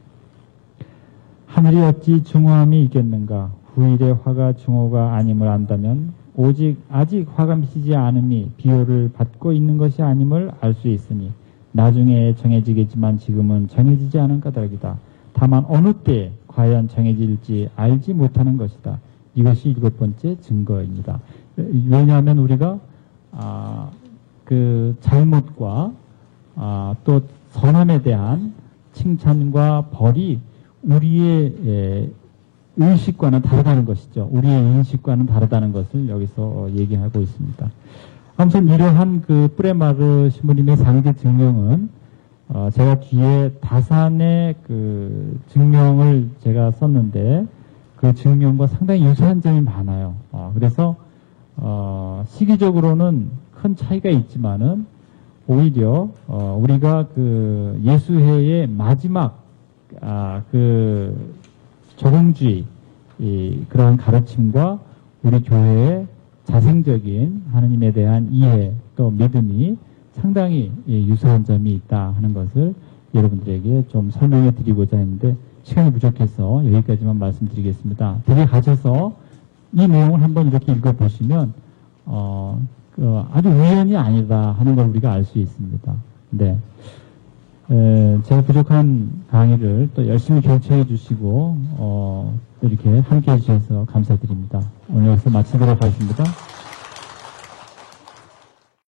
하늘이 어찌 증오함이 있겠는가. 후일의 화가 증오가 아님을 안다면 오직 아직 화가 미치지 않음이 비호를 받고 있는 것이 아님을 알 수 있으니 나중에 정해지겠지만 지금은 정해지지 않은 까닭이다. 다만 어느 때에 과연 정해질지 알지 못하는 것이다. 이것이 일곱 번째 증거입니다. 왜냐하면 우리가 그 잘못과 또 선함에 대한 칭찬과 벌이 우리의 의식과는 다르다는 것이죠. 우리의 인식과는 다르다는 것을 여기서 얘기하고 있습니다. 아무튼 이러한 그 뿌레마르 신부님의 상제 증명은 제가 뒤에 다산의 그 증명을 제가 썼는데 그 증명과 상당히 유사한 점이 많아요. 그래서 시기적으로는 큰 차이가 있지만은 오히려 우리가 그 예수회의 마지막 그 조공주의 그러한 가르침과 우리 교회의 자생적인 하느님에 대한 이해 또 믿음이 상당히 유사한 점이 있다 하는 것을 여러분들에게 좀 설명해 드리고자 했는데 시간이 부족해서 여기까지만 말씀드리겠습니다. 집에 가셔서 이 내용을 한번 이렇게 읽어보시면 아주 우연이 아니다 하는 걸 우리가 알 수 있습니다. 네. 제가 부족한 강의를 또 열심히 결체해 주시고 이렇게 함께 해주셔서 감사드립니다. 오늘 여기서 마치도록 하겠습니다.